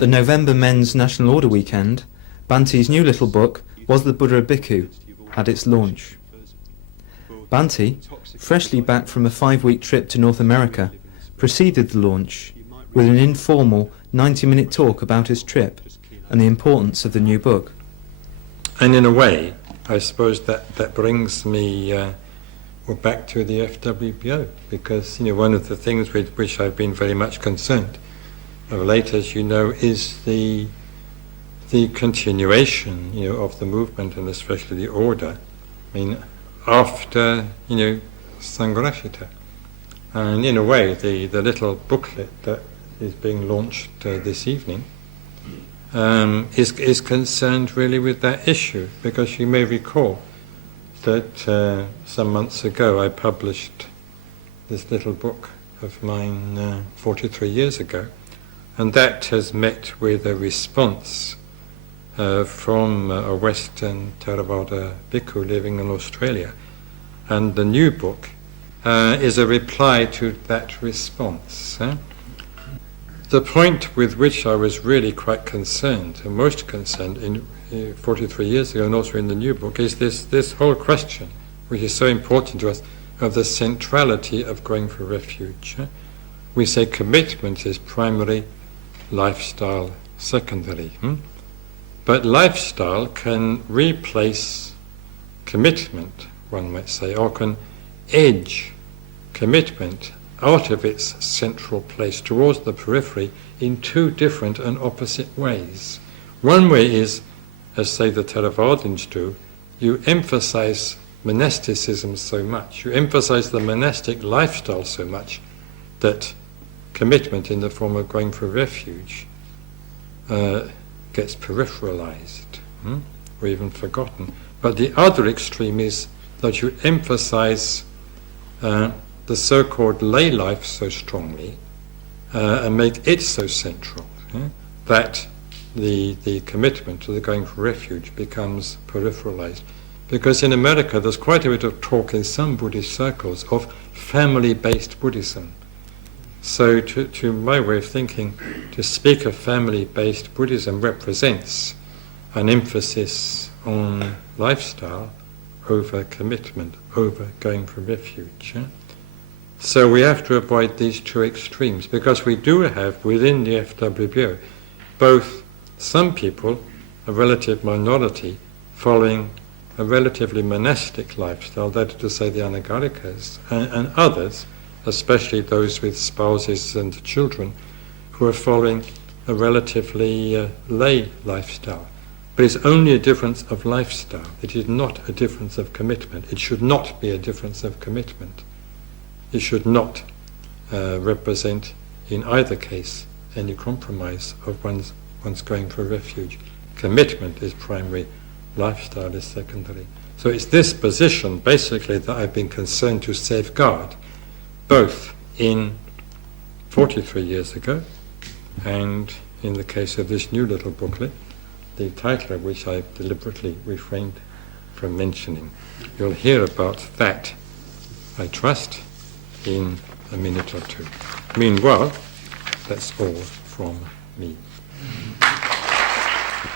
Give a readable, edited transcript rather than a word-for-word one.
At the November Men's National Order weekend, Bhante's new little book, Was the Buddha a Bhikkhu?, had its launch. Bhante, freshly back from a 5-week trip to North America, preceded the launch with an informal 90-minute talk about his trip and the importance of the new book. And in a way, I suppose that brings me back to the FWBO, because one of the things with which I've been very much concerned of late, as you know, is the continuation of the movement, and especially the order. I mean, after Sangharakshita, and in a way, the little booklet that is being launched this evening is concerned really with that issue, because you may recall that some months ago I published this little book of mine 43 years ago, and that has met with a response from a Western Theravada bhikkhu living in Australia. And the new book is a reply to that response. The point with which I was really quite concerned, and most concerned in 43 years ago, and also in the new book, is this whole question, which is so important to us, of the centrality of going for refuge. We say commitment is primary, lifestyle secondary. But lifestyle can replace commitment, one might say, or can edge commitment out of its central place towards the periphery in two different and opposite ways. One way is, as say the Theravadins do, you emphasize monasticism so much, you emphasize the monastic lifestyle so much, that commitment in the form of going for refuge gets peripheralized, or even forgotten. But the other extreme is that you emphasize the so-called lay life so strongly and make it so central that the commitment to the going for refuge becomes peripheralized. Because in America there's quite a bit of talk in some Buddhist circles of family-based Buddhism. So to my way of thinking, to speak of family-based Buddhism represents an emphasis on lifestyle over commitment, over going for refuge. So we have to avoid these two extremes, because we do have within the FWBO both some people, a relative minority, following a relatively monastic lifestyle, that is to say the Anagarikas, and others, especially those with spouses and children, who are following a relatively lay lifestyle. But it's only a difference of lifestyle. It is not a difference of commitment. It should not be a difference of commitment. It should not represent, in either case, any compromise of one's going for refuge. Commitment is primary, lifestyle is secondary. So it's this position, basically, that I've been concerned to safeguard, both in 43 years ago and in the case of this new little booklet, the title of which I've deliberately refrained from mentioning. You'll hear about that, I trust, in a minute or two. Meanwhile, that's all from me.